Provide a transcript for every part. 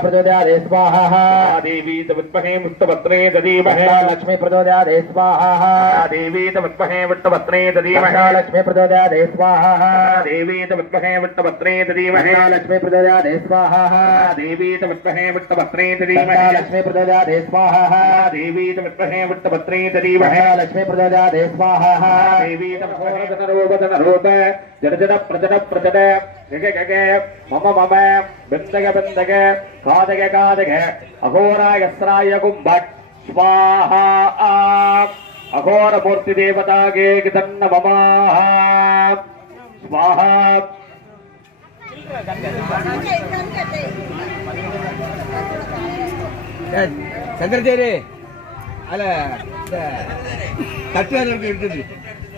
प्रचोदयादे स्वाहा देवी तमद्महे मुष्टपत्रे दधीमहे लक्ष्मी प्रचोदयादे स्वाहा देवी तमद्महे मुष्टपत्रे दधीमहे लक्ष्मी प्रचोदयादे स्वाहा देवी तमद्महे मुष्टपत्रे दधीमहे लक्ष्मी प्रचोदयादे स्वाहा देवी तमद्महे मुष्टपत्रे दधीमहे लक्ष्मी प्रचोदयादे स्वाहा देवी तमद्महे मुष्टपत्रे दधीमहे लक्ष्मी प्रचोदयादे स्वाहा देवी तमहोरतनरूप जड జడజడ ప్రజడ ప్రజడ గగ గగ మమ మమ బిందగ బిందగ కాదగ కాదగ అఘోరాయస్రాయ కుంభట్ స్వాహ అఘోర మూర్తి దేవతాగే గిదన్న మమా. స్వాహ. சங்கரஜேரி அதில்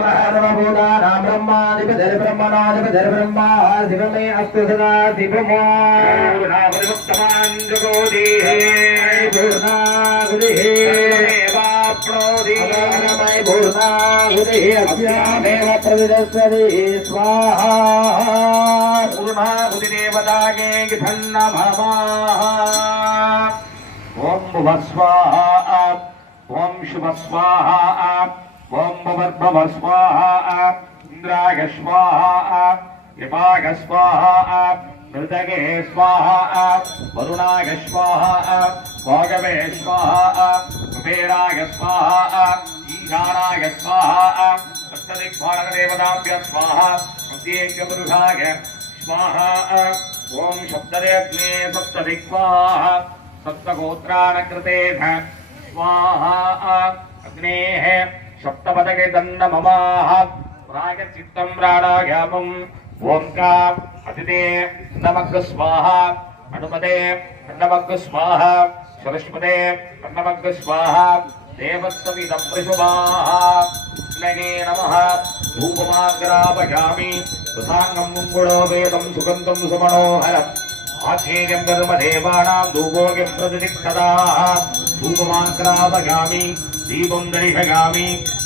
ईश्वरः सर्वभूतानां ब्रह्माधिपतिर्ब्रह्मणाधिपतिर्ब्रह्मा शिवमे अस्तु सदा शिवमो पूर्णावृमुक्तमान् जगोदीः पूर्णाहुतिः देवाप्नोदीः अनमय पूर्णाहुतिः अस्यामेव प्रविदस्वति स्वाहा पूर्णाहुतिदेवतागे गिधन्नमः ॐ भुवः स्वाहा ॐ शुभः स्वाहा ॐ भुवर्भव स्वाहा इन्द्राय स्वाहा कृपाग स्वाहा मृदगे स्वाहा वरुणाय स्वाहा भोगवे स्वाहा कुबेराय स्वाहा ईशानाय स्वाहा सप्तदिक्पालकदेवताभ्य स्वाहा प्रत्येकपुरुषाय स्वाहा ॐ शब्दरेऽग्ने सप्तदिक्वाहा सप्तगोत्राणकृतेध स्वाहा, अग्नेः సప్తపదకే దండ మమాహ ప్రాగచిత్తం ప్రాణాయామం ఓంకా అతిదే అన్నమగ్గు స్వాహ హనుమదే అన్నమగ్గు స్వాహ సరస్వతే అన్నమగ్గు స్వాహ దేవస్వమిదం పృషువాహ నమః ధూపమాగ్రాపయామి ప్రసాంగం ముంగుడో వేదం సుగంధం సుమనోహరం ఆశ్చర్యం కర్మ దేవానాం ధూపోగ్యం ప్రతిదిక్తదా ధూపమాగ్రాపయామి దీపం దర్శయామి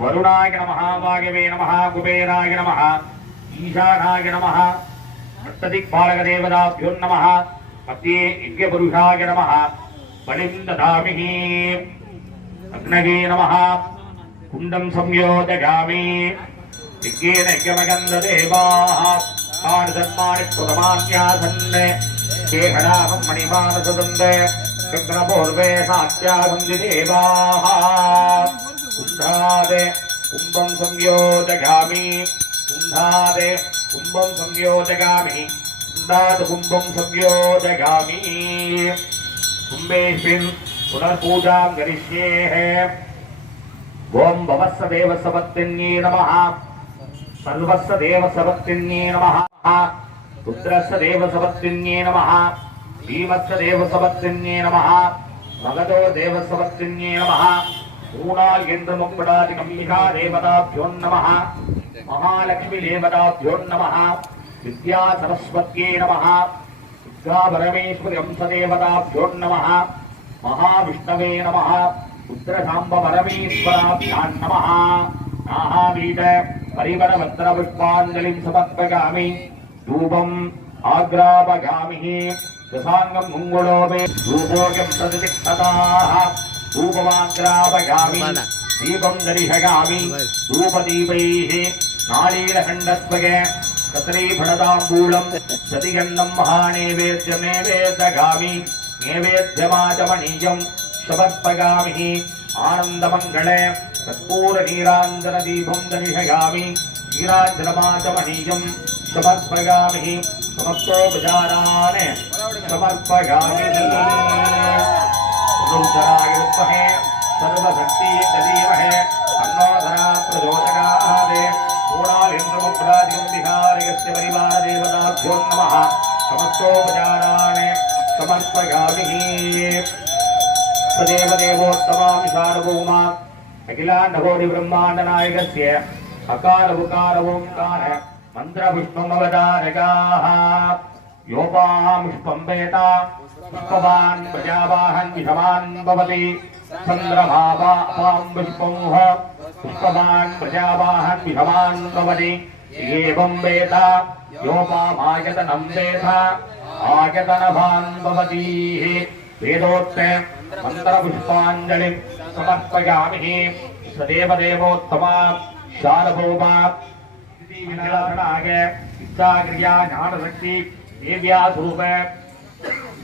వరుణాయ నమ వాయవే నమ కుబేరాయ నమ ఈశానాయ నమ అష్టదిక్పాలకదేవతాభ్యో నమ పత్యే యజ్ఞపురుషాయ నమ బలిం దామి అగ్నగే నమ కుండం సంయోజగామి యజ్ఞేన యజ్ఞమగంధదేవా తాని సన్మాని కృతమాన్యాసన్ కేహరాహం మణిమానసదందే చంద్రపూర్వే సాత్యాసంది దేవా कुण्डात् कुम्भं संयोजयामि कुण्डात् कुम्भं संयोजयामि कुण्डात् कुम्भं संयोजयामि कुम्भेऽस्मिन् पुनर्पूजां करिष्येः ॐ भवस्य देवसवत्तिन्ये नमः सर्वस्य देवसवत्तिन्ये नमः रुद्रस्य देवसवत्तिन्ये नमः भीमस्य देवसवत्तिन्ये नमः मगधो देवसवत्तिन्ये नमः ूणागेन्द्रमुक्पटादिकम्बिका देवताभ्योन्नमः महालक्ष्मीदेवताभ्योन्नमः। विद्यासरस्वत्यै नमः। दुर्गापरमेश्वरिंसदेवताभ्योन्नमः महाविष्णवे नमः। उग्रसाम्बपरमेश्वराभ्यान्नमः नाहाबीज परिवरवत्रपुष्पाञ्जलिं समर्पयामि। धूपम् ధూపమాగ్రాపయామి దీపం దరిహగామి ధూపదీపై నాళీలఖండత్వగ తత్రైఫలతాంబూలం సతిగంధం మహానైవేద్యమేవేదగామి నైవేద్యమాచమనీయం సమర్పగామి ఆనందమంగళే సత్పూరనీరాంతరదీపం దర్శయామి నీరాజలమాచమనీయం సమర్పగామి సమస్తోపచారాన్ సమర్పగామి रुद्राय सर्वशक्ति गदीमहे अन्नोधरा प्रचोदनादे मूढालिन्द्रमुद्रादिकं विहारयस्य परिवारदेवताभ्यो नमः। समस्तोपचाराणि समर्पयामिः सदेवदेवोत्तमां शारभौमा अखिलाण्डभोरि ब्रह्माण्डनायकस्य अकारबुकारवोङ्कार मन्त्रपुष्पमवतारकाः पुष्पवान् प्रजावाहन् विषमान् भवति। चन्द्रभावापां विष्पौः पुष्पवान् प्रजावाहन् विषमान् भवति। एवं वेद। योपामायतनं वेद। आयतनभान् भवतीः। वेदोक्त मन्त्रपुष्पाञ्जलिं समर्पयामिः सदेवदेवोत्तमा शालभौमा। इति विदलासनाय इच्छाक्रिया ज्ञानशक्ति देव्या स्वरूप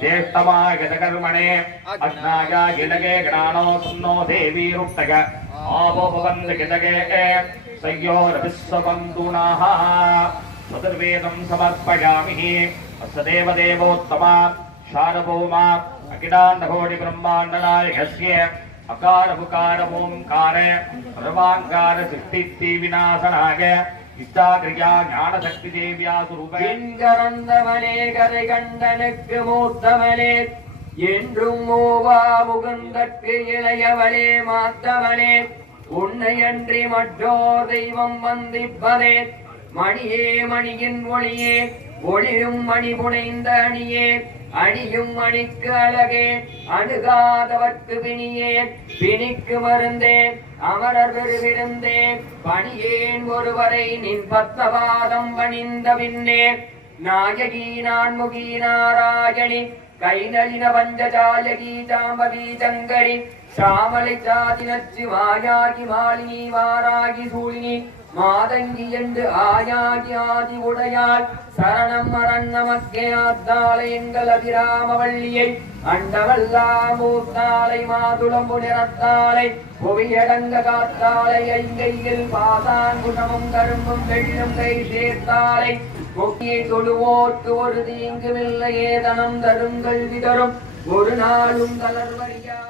ज्येष्ठमागतकर्मणे अग्नाया गिलगे गणानो सुन्नो देवीरुक्तग आपोपवन्दगिलगे संयोरभिस्वबन्धूनाः सदुर्वेदम् समर्पयामि सदेव देवोत्तमा शारभौमा अखिलाण्डकोटिब्रह्माण्डनायकस्य अकारभुकारभूङ्कार सर्वाङ्कारसृष्टिविनाशनाय இஷ்டாகிரியா ஞான சக்தி தேவியா சுரூபந்தவனே கதை கண்டனுக்கு மூத்தவனே என்றும் மூவா முகுந்தற்கு இளையவளே மாத்தவனே உன்னையன்றி மற்றோர் தெய்வம் வந்திப்பதே. மணியே மணியின் ஒளியே ஒளிரும் மணி புனைந்த அணியே. அணியும் மணிக்கு அழகே அணுகாதவர்க்கு பிணியே பிணிக்கு மருந்தே. அமரர் பெருவிருந்தே பணியேன் ஒருவரை நின் பத்தவாதம் வணிந்த பின்னே நாயகி நான்முகி நாராயணி கைநளின பஞ்சஜாயகி ஜாம்பவி ஜங்கரி சாமலை சாதி நச்சு மாயாகி மாலினி வாராகி சூழினி மாதங்கி என்று ஆயாகி ஆதி உடையாள் சரணம் மரண் நமக்கே ஆத்தாளை எங்கள் அபிராமவள்ளியை அண்டவல்லா மூத்தாளை மாதுளம்பு நிறத்தாளை புவியடங்க காத்தாளை ஐங்கையில் பாதான் குணமும் கரும்பும் வெள்ளும் கை சேர்த்தாளை முக்கியை தொழுவோர்க்கு ஒரு தீங்குமில்லையே தனம் தருங்கள் விதரும் ஒரு நாளும் தளர்வழியா